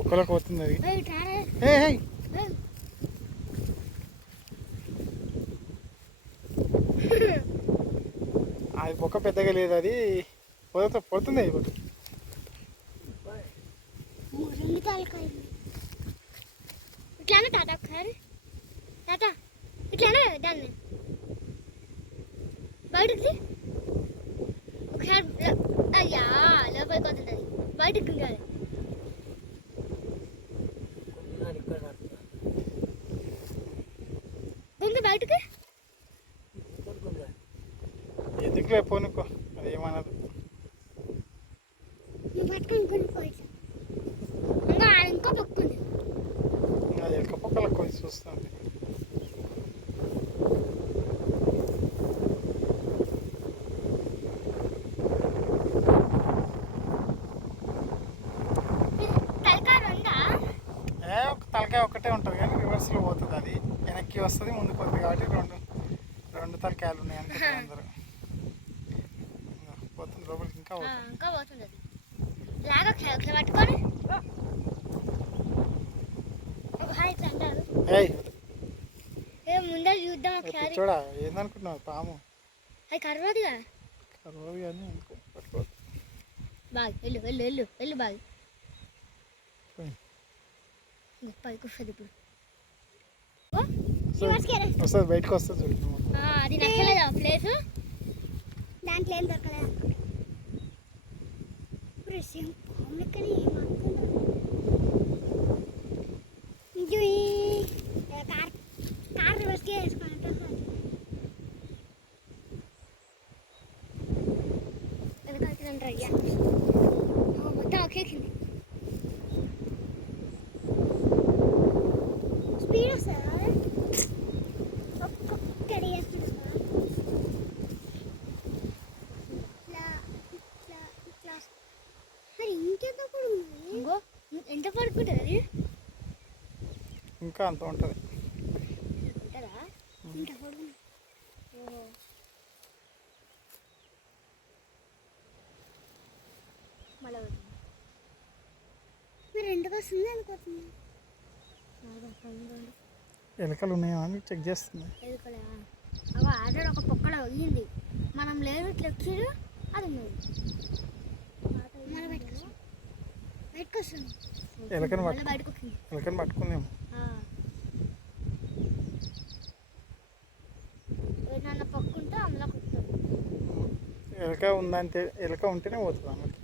ఒక్కలోకి పోతుంది అది. అది పొక్క పెద్దగా లేదు, అది పోతుంది అది. ఇట్లానే తాత ఒకసారి తాత ఇట్లానే దాన్ని బయటకి ఒకసారి అయ్యా లోపలికి వస్తుంది బయటకు ఉండాలి. గుంగ బయటకి ఎందుకులే పోనుకో, అది ఏమన్నది. నువ్వు పట్టుకొని కొనుక్కోవచ్చు ఇంకా ఇంకో పక్కుంది. అది ఎక్క పొక్కలకు కొంచెం చూస్తుంది. తలకాయ ఒక్కటే ఉంటుంది కానీ రివర్స్లో పోతుంది, అది వెనక్కి వస్తుంది ముందుకు పోతుంది కాబట్టి రెండు తలకాయలు ఉన్నాయి అనుకుంటారు అందరూ. పోతుంది లోపలికి, ఇంకా పోతుంది పట్టుకొని ముందర చూద్దాం ఒకసారి. చూడా ఏందనుకుంటున్నావు, పాము అది కర్రదుగా కర్రదు కానీ పట్టుకోదు. బాగా వెళ్ళు వెళ్ళు వెళ్ళు వెళ్ళు బాగా పైకి వస్తుంది ఇప్పుడు వస్తుంది బయటకు వస్తుంది. అది నచ్చలేదా ప్లేస్, దాంట్లో ఏం దొరకలేదు. కార్ రివర్స్కే వేసుకున్నట్టు అయ్యా మొత్తం ఒకేసింది. స్పీడ్ వస్తుందా ఒక్కొక్కటి వేస్తుంది మరి ఇంకెంత పడుతుంది, ఇంకో ఎంత పడుకుంటుంది అది, ఇంకా అంత ఉంటుంది ఉంటుందా ఇంత పడుకుంది. మళ్ళీ మీరు ఎందుకు వస్తుంది అనుకోతుంది. ఎలుకలు ఉన్నాయా అని చెక్ చేస్తుంది. అవి ఆల్రెడీ ఒక పొక్కలో అయ్యింది, మనం లేదు ఇట్లా వచ్చాడు అది బయటకు వస్తుంది. ఎలుకని బయటకు వచ్చింది, ఎలుకని పట్టుకుందేమో. నన్ను పక్కుంటే అందులో కూర్చోదు. ఎలుక ఉందంటే ఎలుక ఉంటేనే పోతుంది అన్నట్టు.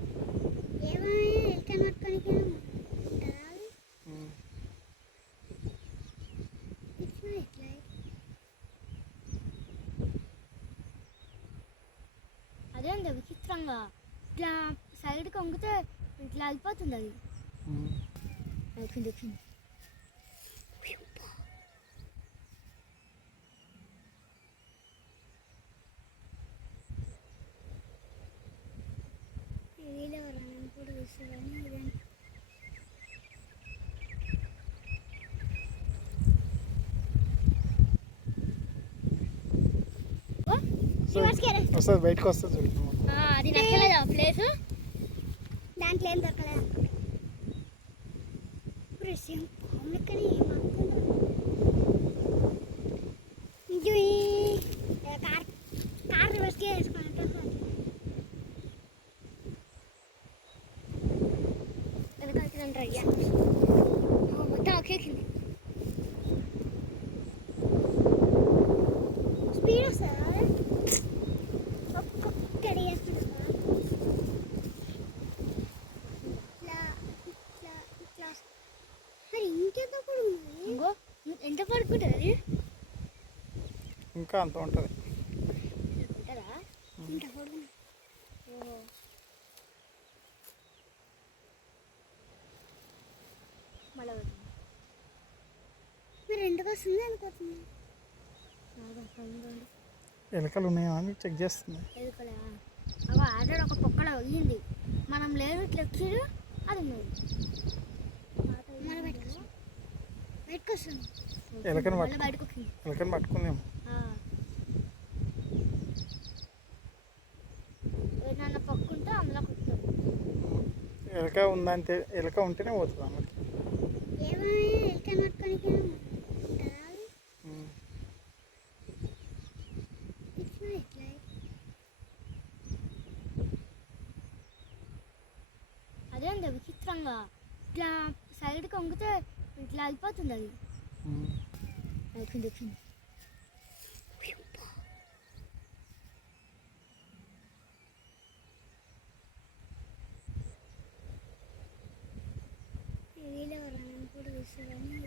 అదేంటి విచిత్రంగా ఇట్లా సైడ్కి వంగితే ఇట్లా అయిపోతుంది అది. వచ్చింది వచ్చింది కూడా వస్తుంది బయటకు వస్తుంది. అది నచ్చలేదా ప్లేస్, దాంట్లో ఏం దొరకలేదు. కార్ రివర్స్కే వేసుకున్నట్టు అయ్యా మొత్తం ఒకేసింది. స్పీడ్ వస్తుందా ఒక్కొక్కటి వేస్తుంది మరి ఇంకెంత పడుతుంది, ఇంకో ఎంత పడుకుంటుంది అది, ఇంకా అంత ఉంటుంది ఉంటుందా ఇంత పడుతుంది. మళ్ళీ మీరు ఎందుకు వస్తుంది అనుకోతుంది. ఎలుకలు ఉన్నాయా అని చెక్ చేస్తుంది. అవి ఆల్రెడీ ఒక పొక్కలో అయ్యింది, మనం లేదు ఇట్లా వచ్చాడు అది బయటకు వస్తుంది. ఎలుకని బయటకు వచ్చింది, ఎలుకని పట్టుకుందేమో. నన్ను పక్కుంటే అందులో కూర్చోదు. ఎలక ఉందంటే ఎలక ఉంటేనే పోతుంది అన్నట్టు. ఏమైనా ఎక్కడ నట్టుకోనికి ఉంటుందా ఉమ్. ఇట్లా ఇట్లా అదేంది విచిత్రంగా ఇట్లా సైడ్కి వంగితే ఇట్లా అయిపోతుంది అది. ఉమ్. అయిపోయింది వచ్చింది. వీళ్ళు ఎవరైనా కూడా చూస్తారని